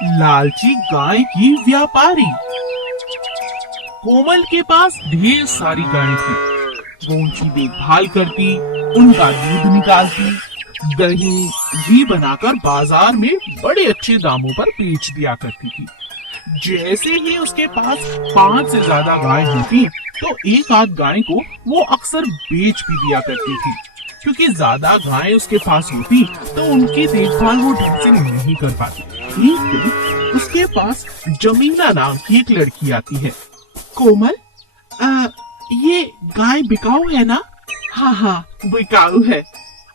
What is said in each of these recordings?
लालची गाय की व्यापारी। कोमल के पास ढेर सारी गायें थी। वो उनकी देखभाल करती, उनका दूध निकालती, दही घी बनाकर बाजार में बड़े अच्छे दामों पर बेच दिया करती थी। जैसे ही उसके पास 5 से ज्यादा गाय होती तो एक आध गाय को वो अक्सर बेच भी दिया करती थी, क्योंकि ज्यादा गायें उसके पास होती तो उनकी देखभाल वो ढंग से नहीं कर पाती। एक दिन उसके पास जमीला नाम की एक लड़की आती है। कोमल, ये गाय बिकाऊ है ना? हाँ हाँ, बिकाऊ है।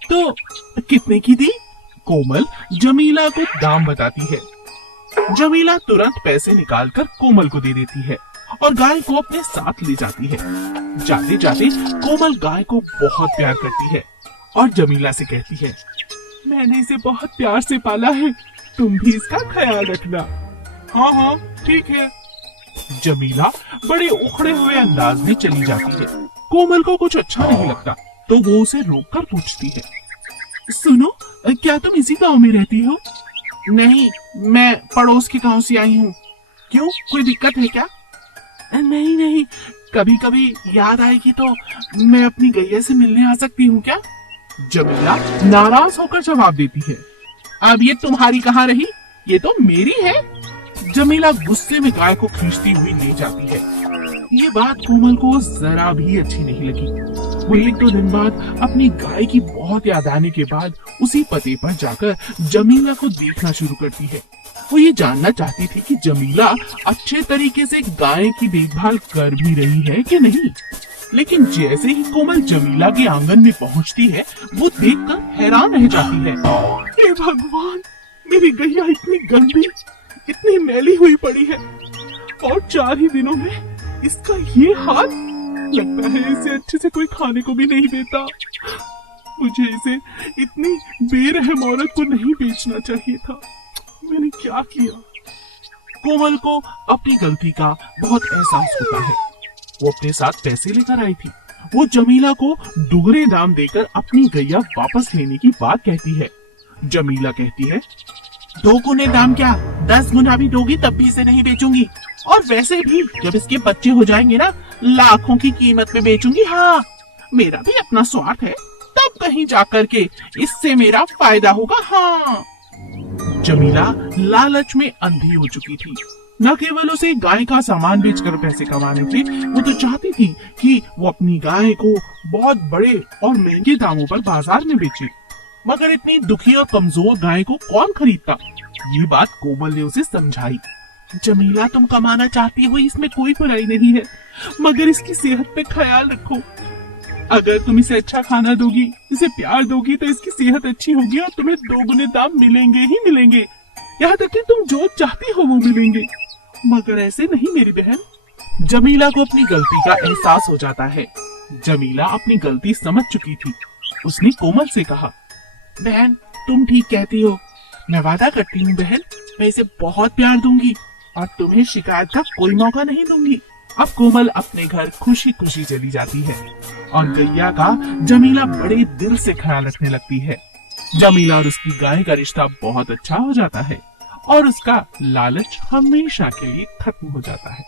तो कितने की दी? कोमल जमीला को दाम बताती है। जमीला तुरंत पैसे निकालकर कोमल को दे देती है और गाय को अपने साथ ले जाती है। जाते जाते कोमल गाय को बहुत प्यार करती है और जमीला से कहती है, मैंने इसे बहुत प्यार से पाला है, तुम भी इसका ख्याल रखना। हाँ हाँ ठीक है। जमीला बड़े उखड़े हुए अंदाज में चली जाती है। कोमल को कुछ अच्छा नहीं लगता तो वो उसे रोककर पूछती है, सुनो, क्या तुम इसी गांव में रहती हो? नहीं, मैं पड़ोस के गांव से आई हूँ। क्यों, कोई दिक्कत है क्या? नहीं नहीं, कभी कभी याद आएगी तो मैं अपनी गैया से मिलने आ सकती हूँ क्या? जमीला नाराज होकर जवाब देती है, अब ये तुम्हारी कहाँ रही, ये तो मेरी है। जमीला गुस्से में गाय को खींचती हुई ले जाती है। ये बात कोमल को जरा भी अच्छी नहीं लगी। वो 1-2 दिन बाद अपनी गाय की बहुत याद आने के बाद उसी पते पर जाकर जमीला को देखना शुरू करती है। वो ये जानना चाहती थी कि जमीला अच्छे तरीके से गाय की देखभाल कर भी रही है कि नहीं। लेकिन जैसे ही कोमल जमीला के आंगन में पहुंचती है, वो देखकर हैरान रह जाती है। हे भगवान, मेरी गैया इतनी गंदी, इतनी मैली हुई पड़ी है और 4 ही दिनों में इसका ये हाल। लगता है इसे अच्छे से कोई खाने को भी नहीं देता। मुझे इसे इतनी बेरहम औरत को नहीं बेचना चाहिए था। मैंने क्या किया? कोमल को अपनी गलती का बहुत एहसास होता है। वो अपने साथ पैसे लेकर आई थी। वो जमीला को दुगने दाम देकर अपनी गैया वापस लेने की बात कहती है। जमीला कहती है, 2 गुने दाम क्या, 10 गुना भी दोगी तब भी इसे नहीं बेचूंगी। और वैसे भी जब इसके बच्चे हो जाएंगे ना, लाखों की कीमत में बेचूंगी। हाँ, मेरा भी अपना स्वार्थ है, तब कहीं जाकर के इससे मेरा फायदा होगा। हाँ। जमीला लालच में अंधी हो चुकी थी। न केवल उसे गाय का सामान बेचकर पैसे कमाने थे, वो तो चाहती थी कि वो अपनी गाय को बहुत बड़े और महंगे दामों पर बाजार में बेचे। मगर इतनी दुखी और कमजोर गाय को कौन खरीदता? ये बात कोमल ने उसे समझाई। जमीला, तुम कमाना चाहती हो, इसमें कोई बुराई नहीं है, मगर इसकी सेहत पे ख्याल रखो। अगर तुम इसे अच्छा खाना दोगी, इसे प्यार दोगी, तो इसकी सेहत अच्छी होगी और तुम्हें 2 गुने दाम मिलेंगे ही मिलेंगे। यहाँ तक कि तुम जो चाहती हो वो मिलेंगे। मगर ऐसे नहीं मेरी बहन। जमीला को अपनी गलती का एहसास हो जाता है। जमीला अपनी गलती समझ चुकी थी। उसने कोमल से कहा, बहन, तुम ठीक कहती हो, मैं वादा करती हूँ बहन, मैं इसे बहुत प्यार दूंगी और तुम्हें शिकायत का कोई मौका नहीं दूंगी। अब कोमल अपने घर खुशी खुशी चली जाती है और गैया का जमीला बड़े दिल से ख्याल रखने लगती है। जमीला और उसकी गाय का रिश्ता बहुत अच्छा हो जाता है और उसका लालच हमेशा के लिए खत्म हो जाता है।